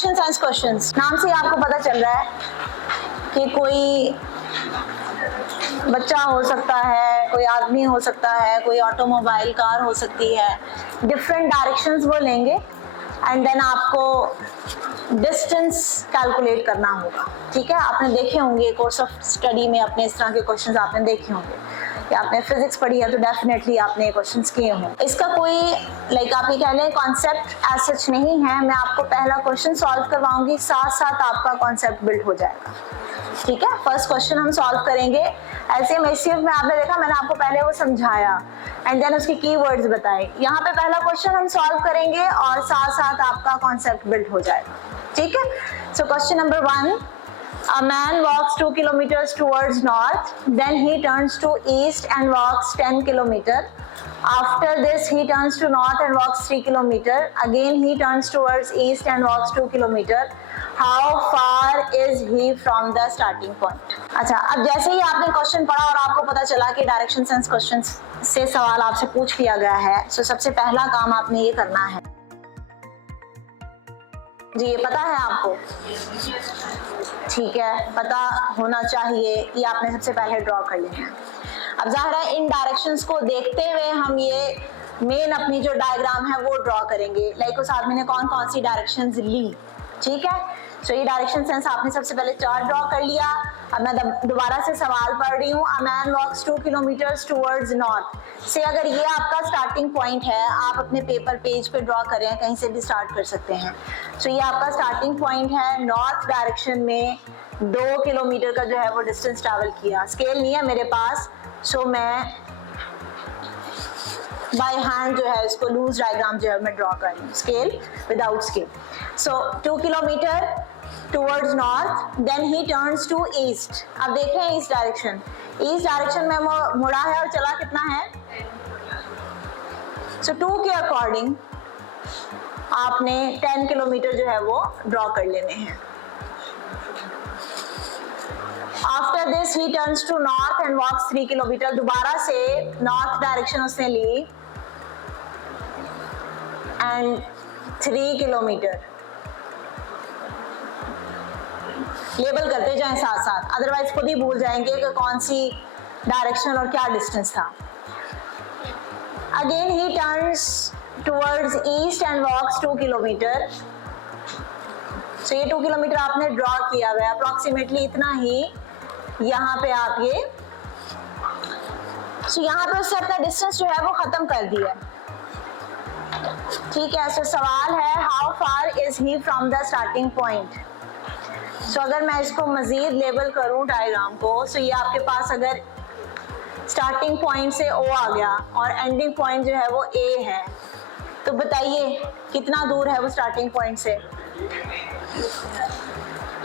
Direction science questions, नाम से आपको पता चल रहा है कि कोई बच्चा हो सकता है, कोई आदमी हो सकता है, कोई ऑटोमोबाइल कार हो सकती है, डिफरेंट डायरेक्शंस वो लेंगे एंड देन आपको डिस्टेंस कैलकुलेट करना होगा। ठीक है, आपने देखे होंगे कोर्स ऑफ स्टडी में, अपने इस तरह के क्वेश्चंस आपने देखे होंगे, या आपने फिजिक्स पढ़ी है तो डेफिनेटली आपने ये क्वेश्चंस किए होंगे। इसका कोई आप ये कह लें कॉन्सेप्ट एज सच नहीं है, मैं आपको पहला क्वेश्चन सॉल्व करवाऊंगी, साथ साथ आपका कॉन्सेप्ट बिल्ड हो जाएगा। ठीक है, फर्स्ट क्वेश्चन हम सॉल्व करेंगे ऐसे एचसीएफ में, आपने देखा मैंने आपको पहले वो समझाया एंड देन उसके कीवर्ड्स बताए। यहाँ पे पहला क्वेश्चन हम सॉल्व करेंगे और साथ साथ आपका कॉन्सेप्ट बिल्ड हो जाएगा। ठीक है, so question number 1, a man walks 2 kilometers towards north, then he turns to east and walks 10 kilometers. After this he turns to north and walks 3 kilometers. Again he turns towards east and walks 2 kilometers. How far is he from the starting point? अच्छा, अब जैसे ही आपने question पढ़ा और आपको पता चला कि डायरेक्शन सेंस क्वेश्चन से सवाल आपसे पूछ लिया गया है, तो सबसे पहला काम आपने ये करना है जी, ये पता है आपको? ठीक है, पता होना चाहिए, ये आपने सबसे पहले ड्रॉ कर लिया है। अब जाहिर है इन डायरेक्शंस को देखते हुए हम ये मेन अपनी जो डायग्राम है वो ड्रॉ करेंगे। उस आदमी ने कौन कौन सी डायरेक्शंस ली। ठीक है, तो ये डायरेक्शन सेंस आपने सबसे पहले चार्ट ड्रॉ कर लिया। अब मैं दोबारा से सवाल पढ़ रही हूँ, a man walks 2 kilometres towards north से। अगर ये आपका स्टार्टिंग पॉइंट है, आप अपने पेपर पेज पे ड्रॉ करें, कहीं से भी स्टार्ट कर सकते हैं। तो ये आपका स्टार्टिंग पॉइंट है, नॉर्थ डायरेक्शन में 2 किलोमीटर का जो है वो डिस्टेंस ट्रैवल किया। स्केल नहीं है मेरे पास, सो मैं बाय हैंड जो है इसको लूज डायग्राम जो है मैं ड्रॉ कर रही हूँ, scale without scale. So 2 kilometre towards north, then he turns to east. आप देख रहे हैं ईस्ट डायरेक्शन में मुड़ा है और चला कितना है। सो 2 के अकॉर्डिंग आपने 10 किलोमीटर जो है वो ड्रॉ कर लेने हैं। After this he turns to north and walks 3 kilometre. दोबारा से नॉर्थ डायरेक्शन उसने ली एंड 3 किलोमीटर। लेबल करते जाएं साथ साथ, अदरवाइज खुद ही भूल जाएंगे कि कौन सी डायरेक्शन और क्या डिस्टेंस था। Again he turns towards east and walks 2 kilometre. So ये 2 किलोमीटर आपने ड्रॉ किया हुआ है, अप्रोक्सीमेटली इतना ही यहाँ पे आप ये यहाँ पे उससे अपना डिस्टेंस जो है वो खत्म कर दिया। ठीक है, सो सवाल है how far is he from the starting point. So अगर मैं इसको मजीद लेबल करूं डायग्राम को, सो ये आपके पास अगर स्टार्टिंग पॉइंट से O आ गया और एंडिंग पॉइंट जो है वो A है, तो बताइए कितना दूर है वो स्टार्टिंग पॉइंट से।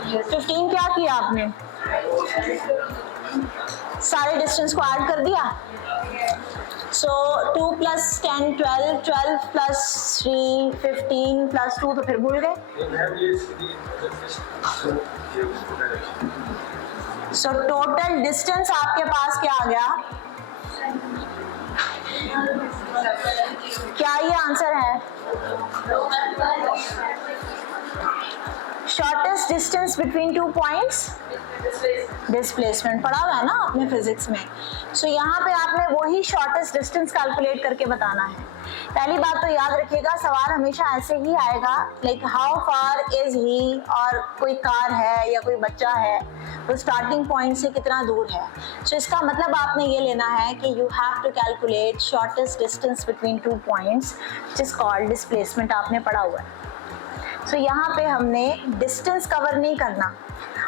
15 क्या किया आपने, सारे डिस्टेंस को ऐड कर दिया। सो 2 + 10 12, 12 + 3 15 + 2, तो फिर भूल गए। सो टोटल डिस्टेंस आपके पास क्या आ गया, क्या ये आंसर है? Shortest distance between 2 points, displacement पढ़ा हुआ है ना आपने फिजिक्स में। सो यहाँ पे आपने वही शॉर्टेस्ट डिस्टेंस कैलकुलेट करके बताना है। पहली बात तो याद रखिएगा, सवाल हमेशा ऐसे ही आएगा, हाउ फार इज ही, और कोई कार है या कोई बच्चा है, तो स्टार्टिंग पॉइंट से कितना दूर है। सो इसका मतलब आपने ये लेना है कि you have to calculate shortest distance between 2 points, जिस कॉल्ड डिस्प्लेसमेंट आपने पढ़ा हुआ है। सो यहाँ पे हमने डिस्टेंस कवर नहीं करना।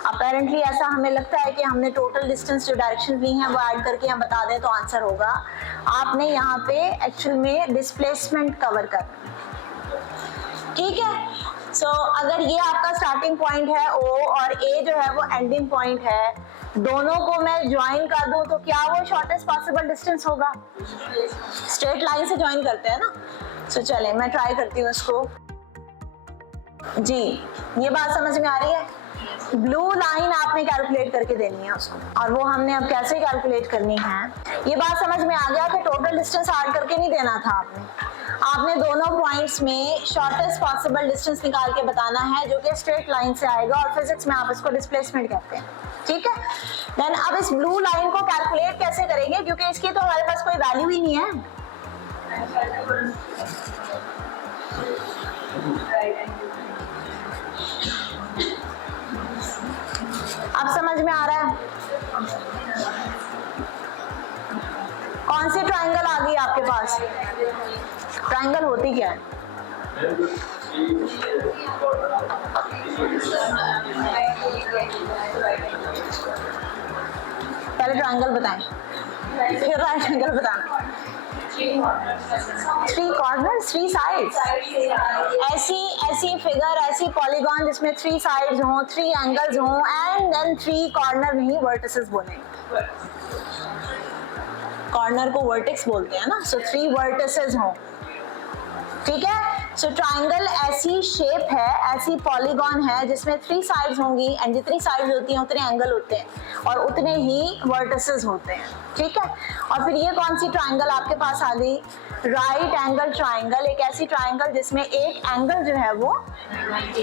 अपेरेंटली ऐसा हमें लगता है कि हमने टोटल डिस्टेंस जो डायरेक्शन ली हैं वो ऐड करके हम बता दें तो आंसर होगा। आपने यहाँ पे एक्चुअल में डिस्प्लेसमेंट कवर करना। ठीक है, सो अगर ये आपका स्टार्टिंग पॉइंट है O और A जो है वो एंडिंग पॉइंट है, दोनों को मैं ज्वाइन कर दूं तो क्या वो शॉर्टेस्ट पॉसिबल डिस्टेंस होगा। स्ट्रेट लाइन से ज्वाइन करते हैं ना। सो चलें मैं ट्राई करती हूँ इसको। जी, ये बात समझ में आ रही है। ब्लू लाइन आपने कैलकुलेट करके देनी है उसको, और वो हमने अब कैसे कैलकुलेट करनी है, ये बात समझ में आ गया कि टोटल डिस्टेंस ऐड करके नहीं देना था आपने। आपने दोनों पॉइंट्स में शॉर्टेस्ट पॉसिबल डिस्टेंस निकाल के बताना है, जो कि स्ट्रेट लाइन से आएगा और फिजिक्स में आप इसको डिस्प्लेसमेंट कहते हैं, ठीक है। देन अब इस ब्लू लाइन को कैलकुलेट कैसे करेंगे, क्योंकि इसकी तो हमारे पास कोई वैल्यू ही नहीं है। अब समझ में आ रहा है? कौन सी ट्रायंगल आ गई आपके पास? ट्रायंगल होती क्या है? पहले ट्रायंगल बताएं, फिर राइट एंगल बताना। 3 कॉर्नर्स, 3 साइड्स, ऐसी फिगर, ऐसी पॉलीगॉन जिसमें 3 साइड्स हों, 3 एंगल्स हों एंड देन 3 कॉर्नर नहीं वर्टिसेस बोलेंगे। कॉर्नर को वर्टेक्स बोलते हैं ना, सो 3 वर्टिसेस हों, ठीक है। सो ट्रायंगल ऐसी शेप है, ऐसी पॉलीगॉन है जिसमें 3 साइड्स होंगी एंड जितनी साइड्स होती हैं उतने एंगल होते हैं और उतने ही वर्टिसेस होते हैं, ठीक है। और फिर ये कौन सी ट्रायंगल आपके पास आ गई? राइट एंगल ट्रायंगल, एक ऐसी ट्रायंगल जिसमें एक एंगल जो है वो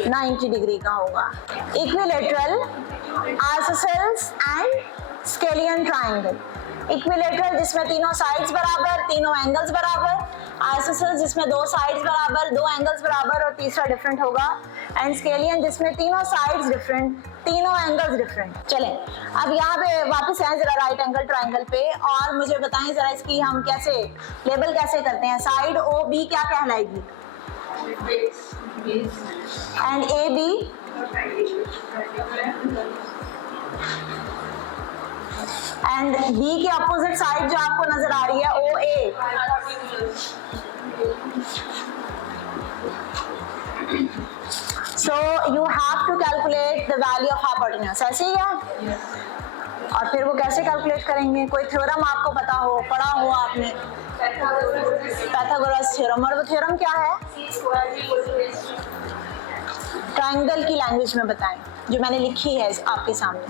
90 डिग्री का होगा। Equilateral, isosceles and scalene triangle. Equilateral जिसमें तीनों साइड्स बराबर, तीनों एंगल्स बराबर। आइसोसेल्स जिसमें 2 साइड्स बराबर, 2 एंगल्स बराबर और तीसरा डिफरेंट होगा। एंड स्केलियन जिसमें तीनों साइड्स डिफरेंट, तीनों एंगल्स डिफरेंट। चलें अब यहाँ पे वापस आए जरा राइट एंगल ट्रायंगल पे और मुझे बताएं जरा इसकी हम कैसे लेबल कैसे करते हैं। साइड ओ बी क्या कहलाएगी? And A B? And B के अपोजिट साइड जो आपको नजर आ रही है ओ ए, so you have to calculate the value of hypotenuse, ऐसे ही है। और फिर वो कैसे कैलकुलेट करेंगे? कोई थ्योरम आपको पता हो, पढ़ा हो आपने, पाइथागोरस थ्योरम। और वो थ्योरम क्या है? ट्रायंगल की लैंग्वेज में बताएं, जो मैंने लिखी है आपके सामने।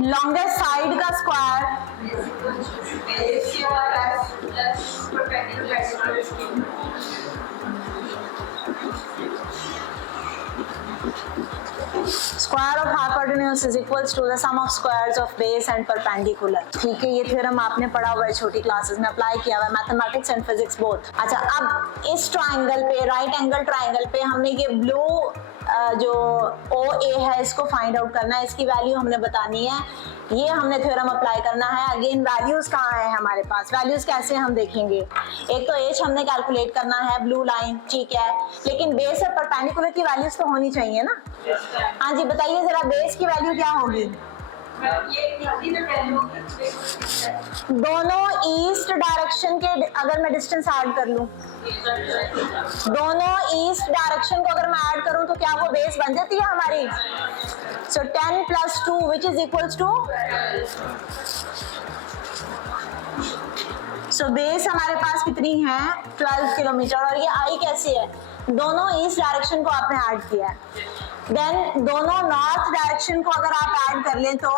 लॉन्गेस्ट साइड का square square of hypotenuse is equals to the sum of squares of base and perpendicular. ठीक है, ये थ्योरम आपने पढ़ा हुआ है छोटी क्लासेस में, अप्लाई किया हुआ है, मैथमेटिक्स एंड फिजिक्स बोथ। अच्छा, अब इस ट्रायंगल पे, राइट एंगल ट्रायंगल पे हमने ये ब्लू जो ओ ए है इसको फाइंड आउट करना है, इसकी वैल्यू हमने बतानी है, ये हमने थ्योरम अप्लाई करना है। अगेन वैल्यूज कहाँ है हमारे पास? वैल्यूज कैसे हम देखेंगे? एक तो एच हमने कैलकुलेट करना है, ब्लू लाइन, ठीक है, लेकिन बेस और परपेंडिकुलर की वैल्यूज तो होनी चाहिए ना। हाँ जी, बताइए जरा, बेस की वैल्यू क्या होगी? दोनों ईस्ट डायरेक्शन के अगर मैं डिस्टेंस ऐड कर लूं, दोनों ईस्ट डायरेक्शन को अगर मैं ऐड करूं तो क्या वो बेस बन जाती है हमारी? So 10 + 2 which is equals to, so base हमारे पास कितनी है? 12 किलोमीटर। और ये आई कैसी है? दोनों ईस्ट डायरेक्शन को आपने ऐड किया है। देन दोनों नॉर्थ डायरेक्शन को अगर आप ऐड कर लें तो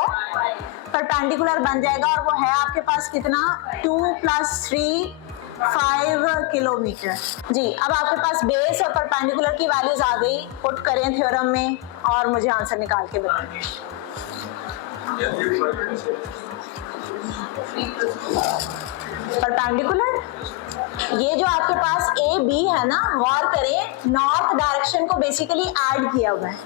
परपेंडिकुलर बन जाएगा, और वो है आपके पास कितना? 2 + 3 5 किलोमीटर। जी, अब आपके पास बेस और परपेंडिकुलर की वैल्यूज आ गई, पुट करें थ्योरम में और मुझे आंसर निकाल के बताएं। परपेंडिकुलर, ये जो आपके पास ए बी है ना, गौर करें, नॉर्थ डायरेक्शन को बेसिकली ऐड किया हुआ है।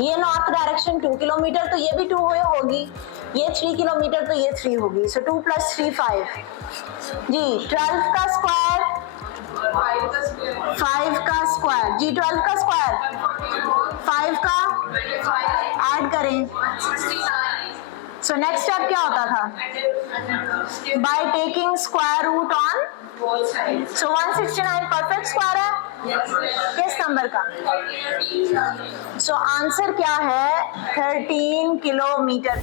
ये नॉर्थ डायरेक्शन 2 किलोमीटर, तो ये भी 2 होगी, ये 3 किलोमीटर तो ये 3 होगी, सो 2 + 3 5। जी, 12 का स्क्वायर 5 का स्क्वायर, जी 12 का स्क्वायर 5 का ऐड करें। सो नेक्स्ट स्टेप क्या होता था? By taking square root on, so 169 perfect square है किस नंबर का? सो आंसर क्या है? 13 किलोमीटर।